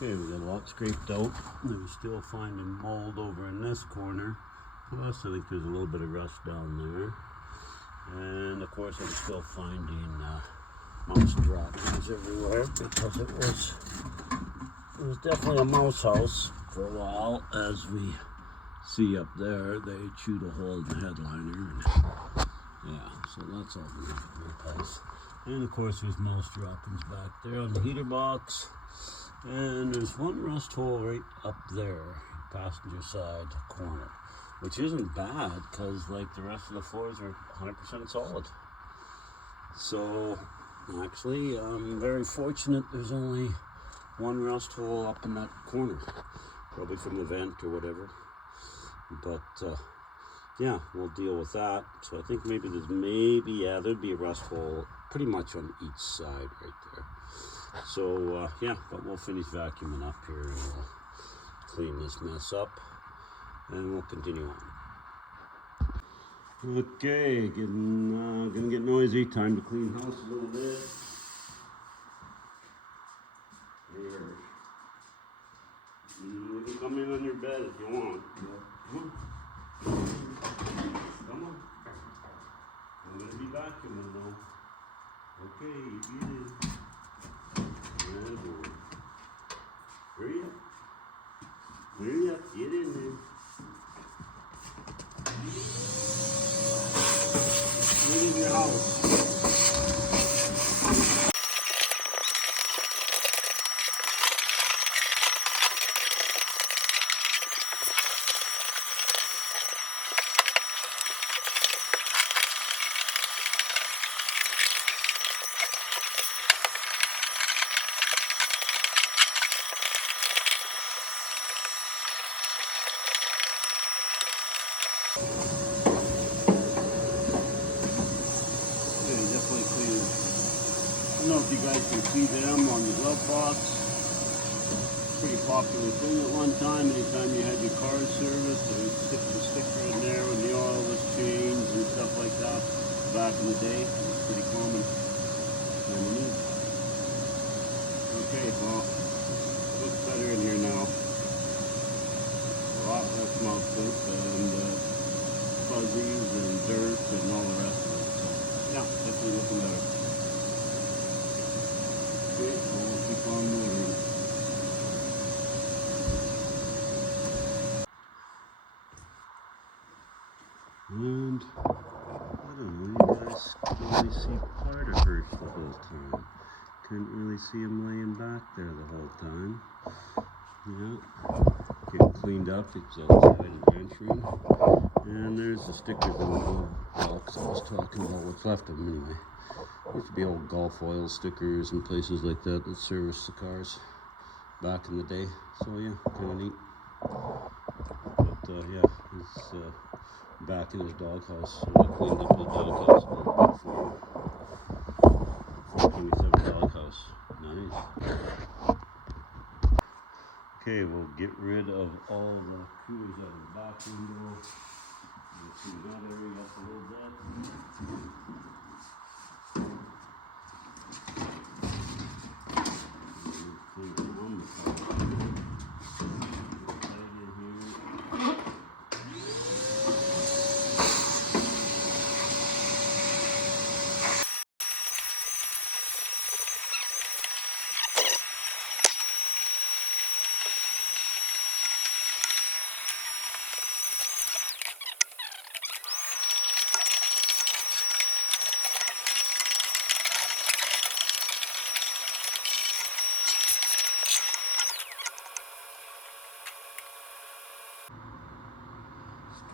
Okay, we got a lot scraped out. We're still finding mold over in this corner. Plus, I think there's a little bit of rust down there. And of course, I'm still finding mouse droppings everywhere because it was definitely a mouse house for a while. As we see up there, they chewed a hole in the headliner. And, yeah, so that's all been replaced. And of course, there's mouse droppings back there on the heater box. And there's one rust hole right up there, passenger side corner, which isn't bad because like the rest of the floors are 100% solid. So actually, I'm very fortunate there's only one rust hole up in that corner, probably from the vent or whatever. But yeah, we'll deal with that. So I think maybe there'd be a rust hole pretty much on each side right there. So yeah, but we'll finish vacuuming up here and we'll clean this mess up and we'll continue on. Okay, gonna get noisy. Time to clean house a little bit. Here. You can come in on your bed if you want. Come on. I'm gonna be vacuuming though. Okay, you get in. Hurry up. Hurry up, get in there. Clean your house. I don't know if you guys can see them on the glove box. Pretty popular thing at one time. Anytime you had your car serviced, they would stick the sticker in there when the oil was changed and stuff like that. Back in the day, it was pretty common. Kind of neat. Okay, well, looks better in here now. A lot less mouse poop and fuzzies and dirt and all the rest of it. So, yeah, definitely looking better. Okay, we'll keep on moving. And I don't know, you guys can only see part of her the whole time. Couldn't really see him laying back there the whole time. Yeah, getting cleaned up. It's outside adventuring. And there's the stickers in the glove box I was talking about, what's left of them anyway. Used to be old golf oil stickers and places like that that serviced the cars back in the day. So yeah, kind of neat. But yeah, he's back in his doghouse. So I cleaned up his doghouse a little bit for him. 427 doghouse. Nice. Okay, we'll get rid of all the coolers out of the back window. We'll clean that area up a little bit.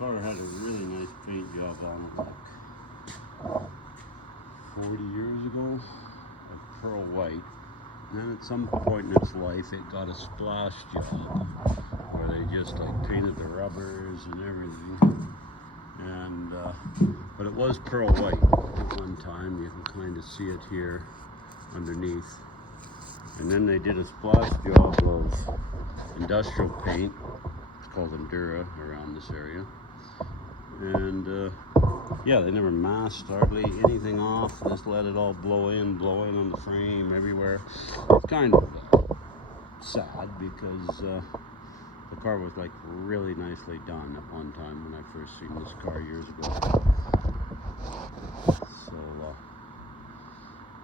Car had a really nice paint job on it like 40 years ago, a pearl white. And then at some point in its life it got a splash job where they just like painted the rubbers and everything. And but it was pearl white at one time. You can kind of see it here underneath. And then they did a splash job of industrial paint. It's called Endura around this area. And yeah, they never masked hardly anything off, just let it all blow in on the frame everywhere. It's kind of sad because the car was like really nicely done at one time when I first seen this car years ago. So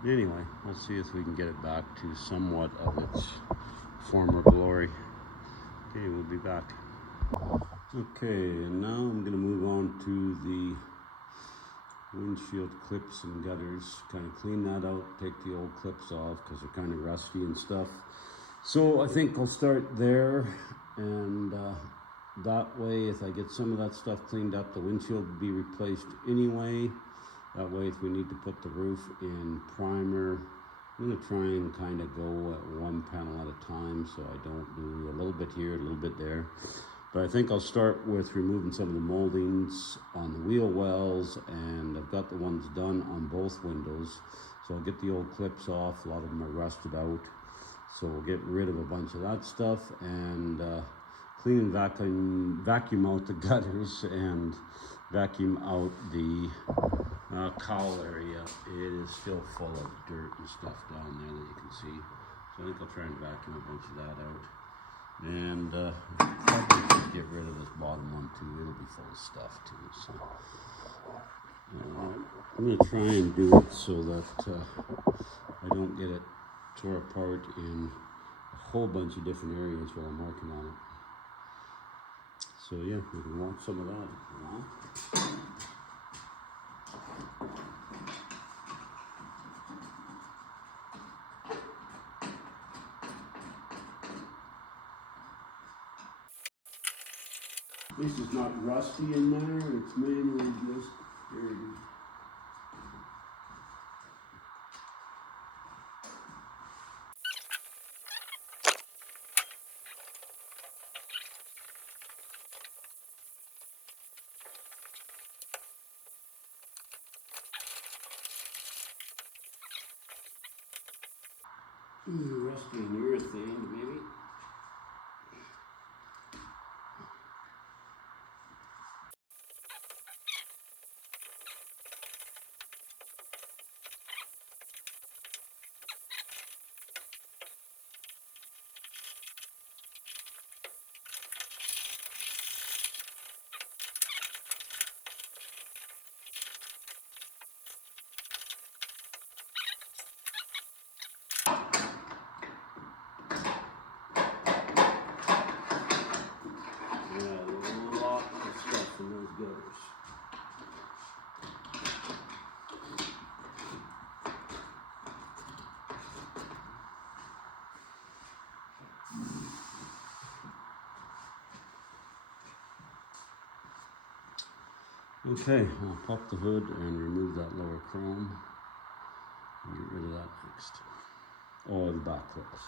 anyway, let's see if we can get it back to somewhat of its former glory. Okay, we'll be back. Okay, and now I'm going to move on to the windshield clips and gutters. Kind of clean that out, take the old clips off because they're kind of rusty and stuff. So I think I'll start there, and that way if I get some of that stuff cleaned up, the windshield will be replaced anyway. That way if we need to put the roof in primer, I'm going to try and kind of go at one panel at a time so I don't do a little bit here, a little bit there. But I think I'll start with removing some of the moldings on the wheel wells, and I've got the ones done on both windows. So I'll get the old clips off, a lot of them are rusted out. So we'll get rid of a bunch of that stuff and clean and vacuum out the gutters and vacuum out the cowl area. It is still full of dirt and stuff down there that you can see. So I think I'll try and vacuum a bunch of that out. And probably just get rid of this bottom one too. It'll be full of stuff too. So I'm going to try and do it so that I don't get it tore apart in a whole bunch of different areas while I'm working on it. So yeah, we can watch some of that if you want. At least it's not rusty in there, it's mainly just dirty. Rusty and urethane, maybe. Okay, I'll pop the hood and remove that lower chrome and get rid of that next. Oh, the back clips.